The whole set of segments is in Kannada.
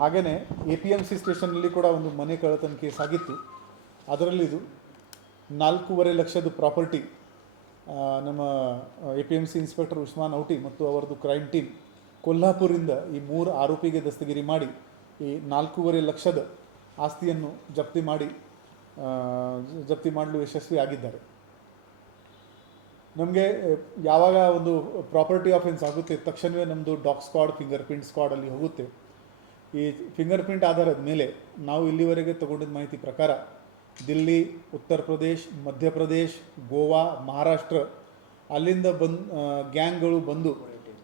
ಹಾಗೆಯೇ APMC ಸ್ಟೇಷನ್ನಲ್ಲಿ ಕೂಡ ಒಂದು ಮನೆ ಕಳ್ಳತನ ಕೇಸ್ ಆಗಿತ್ತು. ಅದರಲ್ಲಿ ಇದು 4.5 ಲಕ್ಷದ ಪ್ರಾಪರ್ಟಿ ನಮ್ಮ APMC ಇನ್ಸ್ಪೆಕ್ಟರ್ ಉಸ್ಮಾನ್ ಔಟಿ ಮತ್ತು ಅವರದ್ದು ಕ್ರೈಮ್ ಟೀಮ್ ಕೊಲ್ಹಾಪುರಿಂದ ಈ 3 ಆರೋಪಿಗೆ ದಸ್ತಗಿರಿ ಮಾಡಿ ಈ 4.5 ಲಕ್ಷದ ಆಸ್ತಿಯನ್ನು ಜಪ್ತಿ ಮಾಡಲು ಯಶಸ್ವಿ ಆಗಿದ್ದಾರೆ. ನಮಗೆ ಯಾವಾಗ ಒಂದು ಪ್ರಾಪರ್ಟಿ ಆಫೆನ್ಸ್ ಆಗುತ್ತೆ ತಕ್ಷಣವೇ ನಮ್ಮದು dog squad, finger print squad ಅಲ್ಲಿ ಹೋಗುತ್ತೆ. ಈ ಫಿಂಗರ್ ಪ್ರಿಂಟ್ ಆಧಾರದ ಮೇಲೆ ನಾವು ಇಲ್ಲಿವರೆಗೆ ತಗೊಂಡಿದ್ದ ಮಾಹಿತಿ ಪ್ರಕಾರ ದಿಲ್ಲಿ, ಉತ್ತರ ಪ್ರದೇಶ್, ಮಧ್ಯಪ್ರದೇಶ್, ಗೋವಾ, ಮಹಾರಾಷ್ಟ್ರ ಅಲ್ಲಿಂದ ಗ್ಯಾಂಗ್ಗಳು ಬಂದು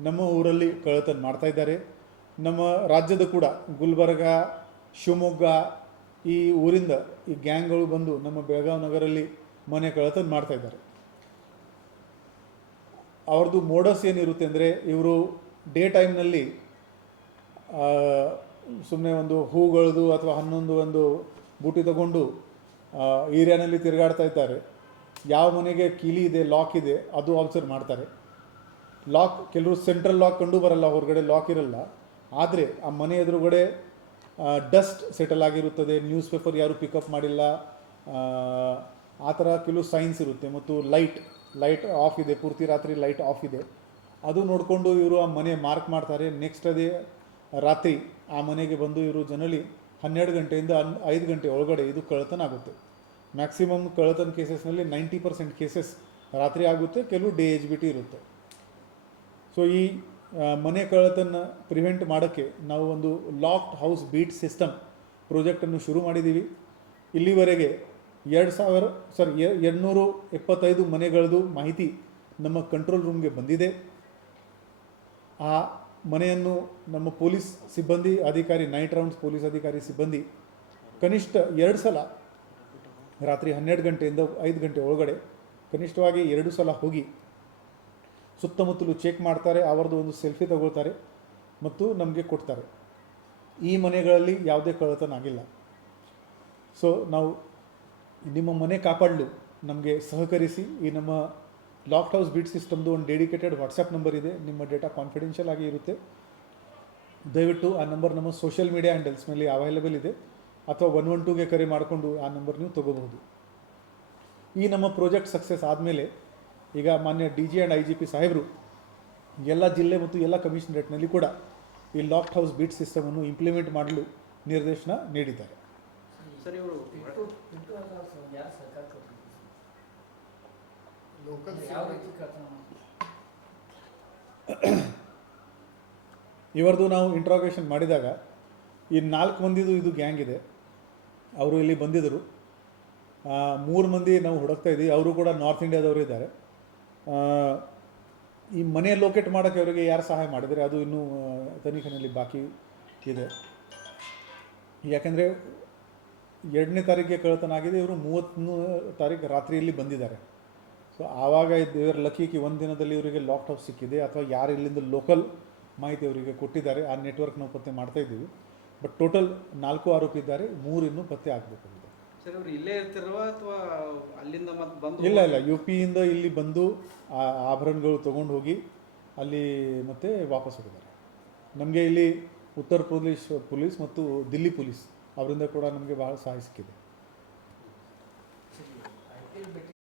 ನಮ್ಮ ಊರಲ್ಲಿ ಕಳ್ಳತನ ಮಾಡ್ತಾ ಇದ್ದಾರೆ. ನಮ್ಮ ರಾಜ್ಯದ ಕೂಡ ಗುಲ್ಬರ್ಗ, ಶಿವಮೊಗ್ಗ ಈ ಊರಿಂದ ಈ ಗ್ಯಾಂಗ್ಗಳು ಬಂದು ನಮ್ಮ ಬೆಳಗಾವಿ ನಗರಲ್ಲಿ ಮನೆ ಕಳ್ಳತನ ಮಾಡ್ತಾ ಇದ್ದಾರೆ. ಅವ್ರದ್ದು ಮೋಡಸ್ ಏನಿರುತ್ತೆ ಅಂದರೆ ಇವರು ಡೇ ಟೈಮ್ನಲ್ಲಿ ಸುಮ್ಮನೆ ಒಂದು ಹೂಗಳದು ಅಥವಾ ಒಂದು ಬೂಟಿ ತಗೊಂಡು ಏರಿಯಾನಲ್ಲಿ ತಿರುಗಾಡ್ತಾ ಇದ್ದಾರೆ. ಯಾವ ಮನೆಗೆ ಕೀಲಿ ಇದೆ, ಲಾಕ್ ಇದೆ ಅದು ಅಬ್ಸರ್ವ್ ಮಾಡ್ತಾರೆ. ಲಾಕ್ ಕೆಲವರು ಸೆಂಟ್ರಲ್ ಲಾಕ್ ಕಂಡು ಬರಲ್ಲ, ಹೊರಗಡೆ ಲಾಕ್ ಇರಲ್ಲ. ಆದರೆ ಆ ಮನೆ ಎದುರುಗಡೆ ಡಸ್ಟ್ ಸೆಟಲ್ ಆಗಿರುತ್ತದೆ, ನ್ಯೂಸ್ ಪೇಪರ್ ಯಾರೂ ಪಿಕಪ್ ಮಾಡಿಲ್ಲ, ಆ ಥರ ಕೆಲವು ಸೈನ್ಸ್ ಇರುತ್ತೆ. ಮತ್ತು ಲೈಟ್ ಆಫ್ ಇದೆ, ಪೂರ್ತಿ ರಾತ್ರಿ ಲೈಟ್ ಆಫ್ ಇದೆ. ಅದು ನೋಡಿಕೊಂಡು ಇವರು ಆ ಮನೆ ಮಾರ್ಕ್ ಮಾಡ್ತಾರೆ. ನೆಕ್ಸ್ಟ್ ಅದೇ ರಾತ್ರಿ ಆ ಮನೆಗೆ ಬಂದು ಇವರು ಜನರಲಿ 12 ಗಂಟೆಯಿಂದ 5 ಗಂಟೆ ಒಳಗಡೆ ಇದು ಕಳ್ಳತನ ಆಗುತ್ತೆ. ಮ್ಯಾಕ್ಸಿಮಮ್ ಕಳ್ಳತನ ಕೇಸಸ್ನಲ್ಲಿ 90% ಕೇಸಸ್ ರಾತ್ರಿ ಆಗುತ್ತೆ, ಕೆಲವು DHBT ಇರುತ್ತೆ. ಸೊ ಈ ಮನೆ ಕಳ್ಳತನ ಪ್ರಿವೆಂಟ್ ಮಾಡೋಕ್ಕೆ ನಾವು ಒಂದು ಲಾಕ್ಡ್ ಹೌಸ್ ಬೀಟ್ ಸಿಸ್ಟಮ್ ಪ್ರಾಜೆಕ್ಟನ್ನು ಶುರು ಮಾಡಿದ್ದೀವಿ. ಇಲ್ಲಿವರೆಗೆ 275 ಮನೆಗಳದ್ದು ಮಾಹಿತಿ ನಮ್ಮ ಕಂಟ್ರೋಲ್ ರೂಮ್ಗೆ ಬಂದಿದೆ. ಆ ಮನೆಯನ್ನು ನಮ್ಮ ಪೊಲೀಸ್ ಸಿಬ್ಬಂದಿ ಅಧಿಕಾರಿ, ನೈಟ್ ರೌಂಡ್ಸ್ ಪೊಲೀಸ್ ಅಧಿಕಾರಿ ಸಿಬ್ಬಂದಿ ಕನಿಷ್ಠ 2 ಸಲ ರಾತ್ರಿ 12 ಗಂಟೆಯಿಂದ 5 ಗಂಟೆ ಒಳಗಡೆ ಕನಿಷ್ಠವಾಗಿ 2 ಸಲ ಹೋಗಿ ಸುತ್ತಮುತ್ತಲು ಚೆಕ್ ಮಾಡ್ತಾರೆ. ಅವರದ್ದು ಒಂದು ಸೆಲ್ಫಿ ತಗೊಳ್ತಾರೆ ಮತ್ತು ನಮಗೆ ಕೊಡ್ತಾರೆ. ಈ ಮನೆಗಳಲ್ಲಿ ಯಾವುದೇ ಕಳ್ಳತನ ಆಗಿಲ್ಲ. ಸೊ ನಾವು ನಿಮ್ಮ ಮನೆ ಕಾಪಾಡಲು ನಮಗೆ ಸಹಕರಿಸಿ. ಈ ನಮ್ಮ ಲಾಕ್ಡ್ ಹೌಸ್ ಬೀಟ್ ಸಿಸ್ಟಮ್ದು ಒಂದು ಡೆಡಿಕೇಟೆಡ್ ವಾಟ್ಸಪ್ ನಂಬರ್ ಇದೆ. ನಿಮ್ಮ ಡೇಟಾ ಕಾನ್ಫಿಡೆನ್ಷಿಯಲ್ ಆಗಿ ಇರುತ್ತೆ. ದಯವಿಟ್ಟು ಆ ನಂಬರ್ ನಮ್ಮ ಸೋಷಿಯಲ್ ಮೀಡಿಯಾ ಹ್ಯಾಂಡಲ್ಸ್ನಲ್ಲಿ ಅವೈಲೇಬಲ್ ಇದೆ, ಅಥವಾ 112ಗೆ ಕರೆ ಮಾಡಿಕೊಂಡು ಆ ನಂಬರ್ ನೀವು ತೊಗೋಬಹುದು. ಈ ನಮ್ಮ ಪ್ರಾಜೆಕ್ಟ್ ಸಕ್ಸಸ್ ಆದಮೇಲೆ ಈಗ ಮಾನ್ಯ DG ಆ್ಯಂಡ್ IGP ಸಾಹೇಬರು ಎಲ್ಲ ಜಿಲ್ಲೆ ಮತ್ತು ಎಲ್ಲ ಕಮಿಷನರೇಟ್ನಲ್ಲಿ ಕೂಡ ಈ ಲಾಕ್ಡ್ ಹೌಸ್ ಬೀಟ್ ಸಿಸ್ಟಮನ್ನು ಇಂಪ್ಲಿಮೆಂಟ್ ಮಾಡಲು ನಿರ್ದೇಶನ ನೀಡಿದ್ದಾರೆ. ಸರ್, ಇವರು ಇವರದು ನಾವು ಇಂಟ್ರಾಗೇಷನ್ ಮಾಡಿದಾಗ ಈ 4 ಮಂದಿದು ಇದು ಗ್ಯಾಂಗ್ ಇದೆ. ಅವರು ಇಲ್ಲಿ ಬಂದಿದ್ದರು. 3 ಮಂದಿ ನಾವು ಹುಡುಕ್ತಾ ಇದ್ದೀವಿ. ಅವರು ಕೂಡ ನಾರ್ತ್ ಇಂಡಿಯಾದವರು ಇದ್ದಾರೆ. ಈ ಮನೆ ಲೊಕೇಟ್ ಮಾಡೋಕ್ಕೆ ಅವರಿಗೆ ಯಾರು ಸಹಾಯ ಮಾಡಿದರೆ ಅದು ಇನ್ನೂ ತನಿಖೆಯಲ್ಲಿ ಬಾಕಿ ಇದೆ. ಯಾಕೆಂದರೆ 2ನೇ ತಾರೀಕಿಗೆ ಕಳ್ಳತನ ಆಗಿದೆ. ಇವರು 30ನೇ ತಾರೀಕು ರಾತ್ರಿಯಲ್ಲಿ ಬಂದಿದ್ದಾರೆ. ಸೊ ಆವಾಗ ದೇವರ ಲಕ್ಕಿಗೆ ಒಂದು ದಿನದಲ್ಲಿ ಇವರಿಗೆ ಲಾಕ್ಡ್ ಹೌಸ್ ಸಿಕ್ಕಿದೆ, ಅಥವಾ ಯಾರು ಇಲ್ಲಿಂದ ಲೋಕಲ್ ಮಾಹಿತಿ ಅವರಿಗೆ ಕೊಟ್ಟಿದ್ದಾರೆ ಆ ನೆಟ್ವರ್ಕ್ ನಾವು ಪತ್ತೆ ಮಾಡ್ತಾ ಇದ್ದೀವಿ. ಬಟ್ ಟೋಟಲ್ 4 ಆರೋಪಿ ಇದ್ದಾರೆ, 3 ಇನ್ನೂ ಪತ್ತೆ ಆಗಬೇಕಾಗಿದೆ. ಸರ್, ಇವರು ಇಲ್ಲೇ ಇರ್ತಿರುವ ಅಥವಾ ಅಲ್ಲಿಂದ ಮತ್ತೆ ಬಂದು? ಇಲ್ಲ, UPಯಿಂದ ಇಲ್ಲಿ ಬಂದು ಆ ಆಭರಣಗಳು ತೊಗೊಂಡು ಹೋಗಿ ಅಲ್ಲಿ ಮತ್ತೆ ವಾಪಸ್ ಹೋಗಿದ್ದಾರೆ. ನಮಗೆ ಇಲ್ಲಿ ಉತ್ತರ ಪ್ರದೇಶ್ ಪೊಲೀಸ್ ಮತ್ತು ದಿಲ್ಲಿ ಪೊಲೀಸ್ ಅವರಿಂದ ಕೂಡ ನಮಗೆ ಬಹಳ ಸಹಾಯ ಸಿಕ್ಕಿದೆ.